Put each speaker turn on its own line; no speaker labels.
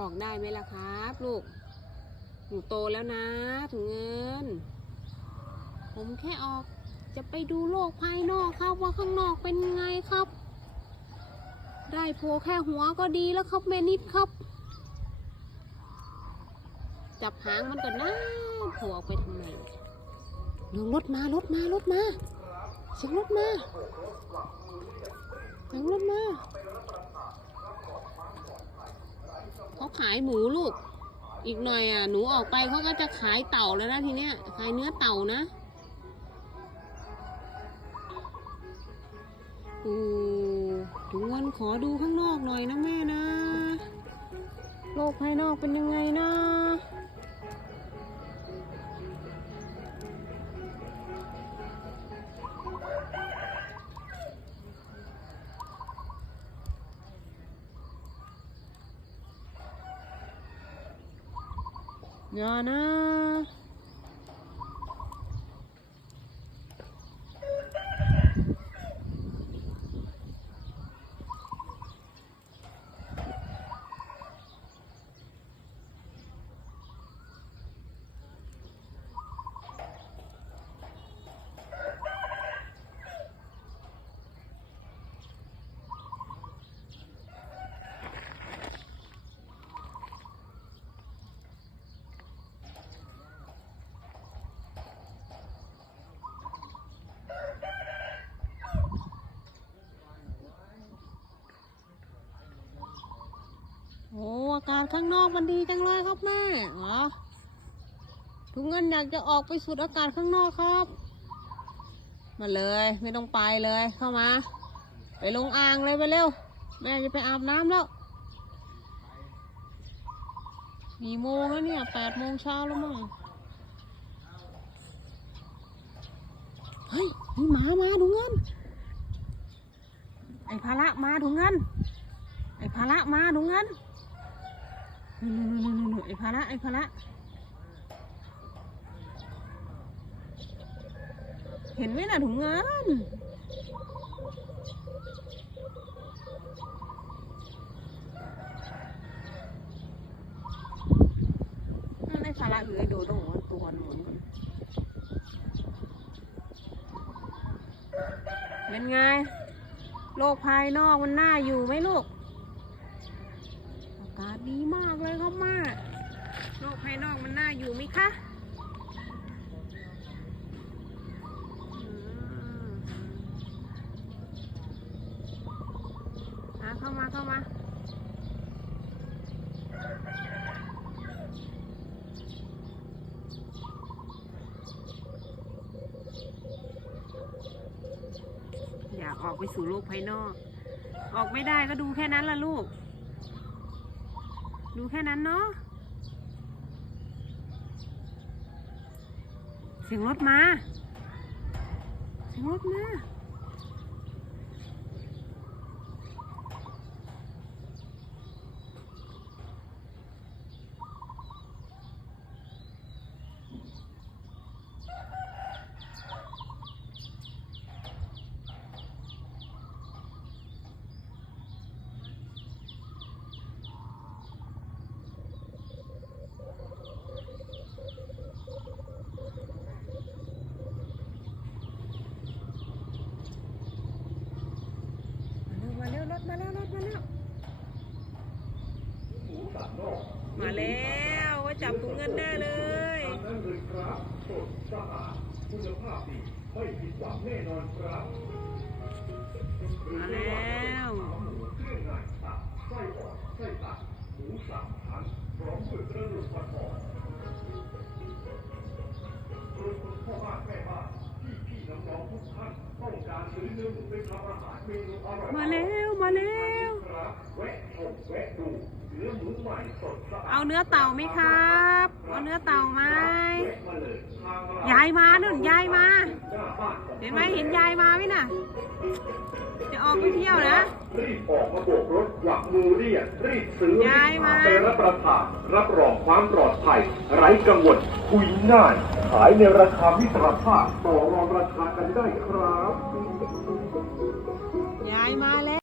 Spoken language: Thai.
ออกได้ไหมล่ะครับลูก หนูโตแล้วนะถุงเงิน ผมแค่ออกจะไปดูโลกภายนอกครับว่าข้างนอกเป็นยังไงครับ ได้โผล่แค่หัวก็ดีแล้วครับแม่นิดครับ จับหางมันก่อนนะโผล่ออกไปทำไมเดี๋ยวรถมารถมารถมาเสียงรถมาเสียงรถมา เขาขายหมูลูก อีกหน่อยอะหนูออกไปเขาก็จะขายเต่าแล้วนะทีเนี้ยขายเนื้อเต่านะโอ้ถุงเงินขอดูข้างนอกหน่อยนะแม่นะ โลกภายนอกเป็นยังไงนะ อย่านะ โอ้อากาศ ข้างนอกมันดีจังเลยครับแม่เหรอถุงเงินอยากจะออกไปสูดอากาศข้างนอกครับ มาเลยไม่ต้องไปเลยเข้ามา ไปลงอ่างเลยไปเร็ว แม่จะไปอาบน้ำแล้วมีโมงแล้วเนี่ยแปดโมงเช้าแล้วมั้งเฮ้ยมีหมามาถุงเงิน ไอ้ภาระมาถุงเงิน ไอ้ภาระมาถุงเงิน นู่นๆๆๆๆไอ้ภาระไอ้ภาระเห็นไหมน่ะถุงเงินนั่นไอ้ภาระหรือไอ้โดโดมันตัวหนุนเป็นไง โลกภายนอกมันน่าอยู่ไหมลูกาดีมากเลยครับมาโลกภายนอกมันน่าอยู่ไหมคะมาเข้ามาเข้ามาอยากออกไปสู่โลกภายนอก ออกไม่ได้ก็ดูแค่นั้นล่ะลูก ดูแค่นั้นเนาะเสียงรถมาเสียงรถมามาเร็วมาเร็วรถมาแล้วรถมาแล้ว มาแล้วว่าจับถุงเงินแน่เลย
นั่นเลยครับสดสะอาดคุณภาพดีไม่ผิดหวังแน่นอนครับ
มาแล้ว
ขาหมูเครื่องในตับไส้อ่อนไส้ตับหมูสามชั้นพร้อมด้วยกระดูกประกอบโดยคุณพ่อบ้านแม่บ้านพี่พี่ๆน้องๆทุกท่านต้องการซื้อเนื้อหมูไปทำอาหารเมนูอร่อย
มาแล้วมาแล้ว
เนื้อหมูใหม่สดสะอาด
เอาเนื้อเต่าไหมครับ เอาเนื้อเต่าไหม
แวะมาเลยทางร้น
ยายมานุ่นยายมา
หน้าบ้านของ
เห็นไหมเห็นยายมาไหมน่ะ จะออกไปเที่ยวนะ
รีบออกมาโบกรถหลักมือเรียกรีบซื้อรีบ
ย้ายมา
ไปรับประทานรับรองความปลอดภัย ไร้กังวลคุยง่าย ขายในราคามิตรภาพต่อรองราคากันได้ครับ
ยายมาแล้ว